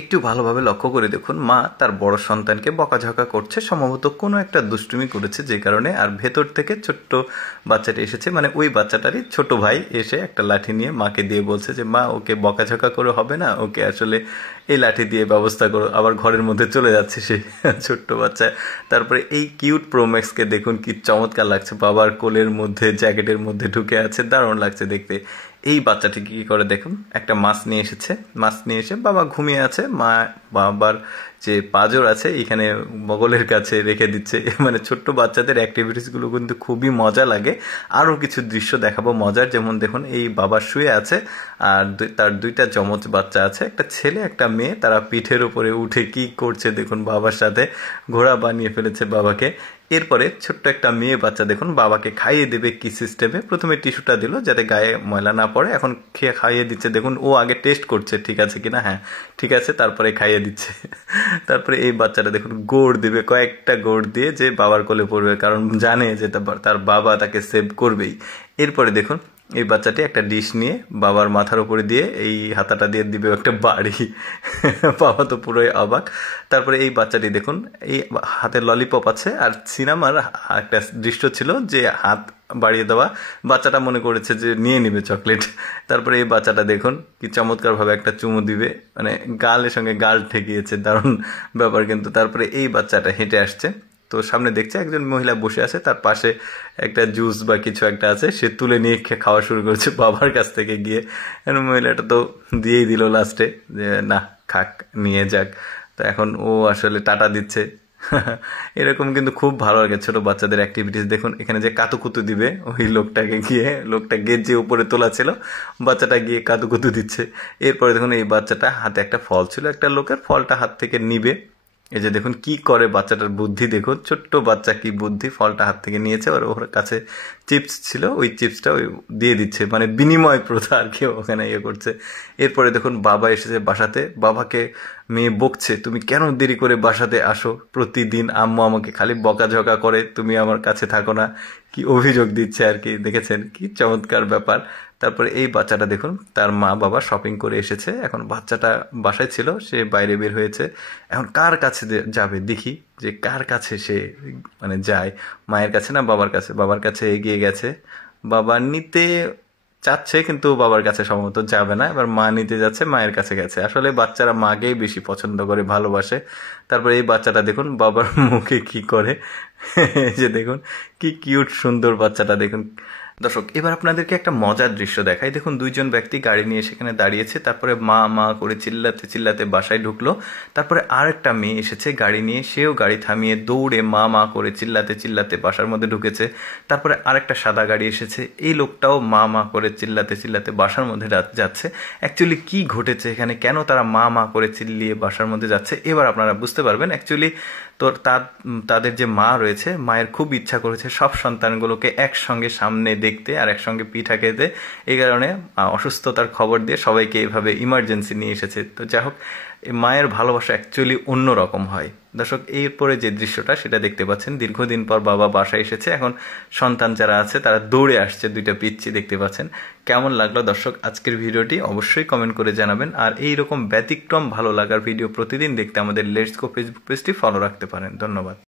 একটু ভালোভাবে লক্ষ্য করে দেখুন, মা তার বড় সন্তানকে বকাঝকা করছে, সম্ভবত কোনো একটা দুষ্টুমি করেছে যে কারণে। আর ভেতর থেকে ছোট্ট বাচ্চাটি এসেছে, মানে ওই বাচ্চাটারই ছোট ভাই এসে একটা লাঠি নিয়ে মাকে দিয়ে বলছে যে মা ওকে বকাঝকা করে হবে না, ওকে আসলে এই লাঠি দিয়ে ব্যবস্থা করো। আবার ঘরের মধ্যে চলে যাচ্ছে সেই ছোট্ট বাচ্চা। তারপরে এই কিউট প্রোম্যাক্সকে দেখুন কি চমৎকার লাগছে, বাবার কোলের মধ্যে জ্যাকেটের মধ্যে ঢুকে আছে, দারুণ লাগছে দেখতে। এই বাচ্চাটি কি করে দেখুন, একটা মাছ নিয়ে এসেছে, মাছ নিয়ে এসে বাবা ঘুমিয়ে আছে, মা বাবার যে পাঁজর আছে এখানে বগলের কাছে রেখে দিচ্ছে। মানে ছোট্ট বাচ্চাদের অ্যাক্টিভিটিসগুলো কিন্তু খুবই মজা লাগে। আরও কিছু দৃশ্য দেখাবো মজার, যেমন দেখুন এই বাবা শুয়ে আছে আর তার দুইটা যমজ বাচ্চা আছে, একটা ছেলে একটা মেয়ে, তারা পিঠের উপরে উঠে কি করছে দেখুন, বাবার সাথে ঘোড়া বানিয়ে ফেলেছে বাবাকে। এরপরে ছোট্ট একটা মেয়ে বাচ্চা দেখুন বাবাকে খাইয়ে দেবে কি সিস্টেমে, প্রথমে টিস্যুটা দিল যাতে গায়ে ময়লা না পড়ে, এখন খেয়ে খাইয়ে দিচ্ছে। দেখুন ও আগে টেস্ট করছে ঠিক আছে কিনা, হ্যাঁ ঠিক আছে, তারপরে খাইয়ে দিচ্ছে। তারপরে এই বাচ্চাটা দেখুন গোড় দিবে, কয়েকটা গোড় দিয়ে যে বাবার কোলে পড়বে, কারণ জানে যে তার বাবা তাকে সেভ করবেই। এরপরে দেখুন এই বাচ্চাটি একটা ডিশ নিয়ে বাবার মাথার উপরে দিয়ে এই হাতাটা দিয়ে দিবে একটা বাড়ি। বাবা তো পুরোই অবাক। তারপরে এই বাচ্চাটি দেখুন এই হাতে ললিপপ আছে, আর সিনেমার একটা দৃশ্য ছিল যে হাত বাড়িয়ে দেওয়া, বাচ্চাটা মনে করেছে যে নিয়ে নিবে চকলেট। তারপরে এই বাচ্চাটা দেখুন কি চমৎকারভাবে একটা চুমু দিবে, মানে গালের সঙ্গে গাল ঠেকিয়েছে, দারুণ ব্যাপার কিন্তু। তারপরে এই বাচ্চাটা হেঁটে আসছে, তো সামনে দেখছে একজন মহিলা বসে আছে, তার পাশে একটা জুস বা কিছু একটা আছে, সে তুলে নিয়ে খাওয়া শুরু করেছে বাবার কাছ থেকে গিয়ে। মহিলাটা তো দিয়েই দিল লাস্টে যে না খাক, নিয়ে যাক। তো এখন ও আসলে টাটা দিচ্ছে। এরকম কিন্তু খুব ভালো লাগে ছোট বাচ্চাদের অ্যাক্টিভিটিস। দেখুন এখানে যে কাতুকুতু দিবে ওই লোকটাকে গিয়ে, লোকটা গেট যে উপরে তোলা ছিল, বাচ্চাটা গিয়ে কাতুকুতু দিচ্ছে। এরপরে দেখুন এই বাচ্চাটা হাতে একটা ফল ছিল, একটা লোকের, ফলটা হাত থেকে নিবে। এই যে দেখুন কি করে বাচ্চাটার বুদ্ধি, দেখুন ছোট্ট বাচ্চা কি বুদ্ধি, ফলটা হাত থেকে নিয়েছে, আর ওর কাছে চিপস ছিল, ওই চিপসটা ওই দিয়ে দিচ্ছে, মানে বিনিময় প্রথা আর কি ওখানে ইয়ে করছে। এরপরে দেখুন বাবা এসেছে বাসাতে, বাবাকে মেয়ে বকছে, তুমি কেন দেরি করে বাসাতে আসো, প্রতিদিন আম্মু আমাকে খালি বকাঝকা করে, তুমি আমার কাছে থাকো না, কি অভিযোগ দিচ্ছে আর কি। দেখেছেন কি চমৎকার ব্যাপার। তারপরে এই বাচ্চাটা দেখুন তার মা বাবা শপিং করে এসেছে, এখন বাচ্চাটা বাসায় ছিল, সে বাইরে বের হয়েছে, এখন কার কাছে যাবে দেখি, যে কার কাছে সে মানে যায়, মায়ের কাছে না বাবার কাছে। বাবার কাছে এগিয়ে গেছে, বাবা নিতে চাচ্ছে কিন্তু বাবার কাছে সম্ভবত যাবে না, এবার মা নিতে যাচ্ছে, মায়ের কাছে গেছে। আসলে বাচ্চারা মাকেই বেশি পছন্দ করে, ভালোবাসে। তারপরে এই বাচ্চাটা দেখুন বাবার মুখে কি করে, যে দেখুন কি কিউট সুন্দর বাচ্চাটা দেখুন। দর্শক এবার আপনাদেরকে একটা মজার দৃশ্য দেখাই। দেখুন দুইজন ব্যক্তি গাড়ি নিয়ে সেখানে দাঁড়িয়েছে, তারপরে মা মা করে চিল্লাতে চিল্লাতে বাসায় ঢুকলো। তারপরে আরেকটা মেয়ে এসেছে গাড়ি নিয়ে, সেও গাড়ি থামিয়ে দৌড়ে মা মা করে চিল্লাতে চিল্লাতে বাসার মধ্যে ঢুকেছে। তারপরে আরেকটা সাদা গাড়ি এসেছে, এই লোকটাও মা মা করে চিল্লাতে চিল্লাতে বাসার মধ্যে যাচ্ছে। অ্যাকচুয়ালি কি ঘটেছে এখানে, কেন তারা মা মা করে চিল্লিয়ে বাসার মধ্যে যাচ্ছে, এবার আপনারা বুঝতে পারবেন। অ্যাকচুয়ালি তো তাদের যে মা রয়েছে, মায়ের খুব ইচ্ছা করেছে সব সন্তানগুলোকে একসঙ্গে সামনে দেখতে আর একসঙ্গে পিঠা খেতে, এই কারণে অসুস্থতার খবর দিয়ে সবাইকে এইভাবে ইমার্জেন্সি নিয়ে এসেছে। তো যাই হোক, মায়ের ভালোবাসা অ্যাকচুয়ালি অন্যরকম হয়। দর্শক এরপরে যে দৃশ্যটা সেটা দেখতে পাচ্ছেন, দীর্ঘদিন পর বাবা বাসায় এসেছে, এখন সন্তান যারা আছে তারা দৌড়ে আসছে, দুইটা পিচ্চি দেখতে পাচ্ছেন। কেমন লাগলো দর্শক আজকের ভিডিওটি অবশ্যই কমেন্ট করে জানাবেন। আর এইরকম ব্যতিক্রম ভালো লাগার ভিডিও প্রতিদিন দেখতে আমাদের লেটস গো ফেসবুক পেজটি ফলো রাখতে পারেন। ধন্যবাদ।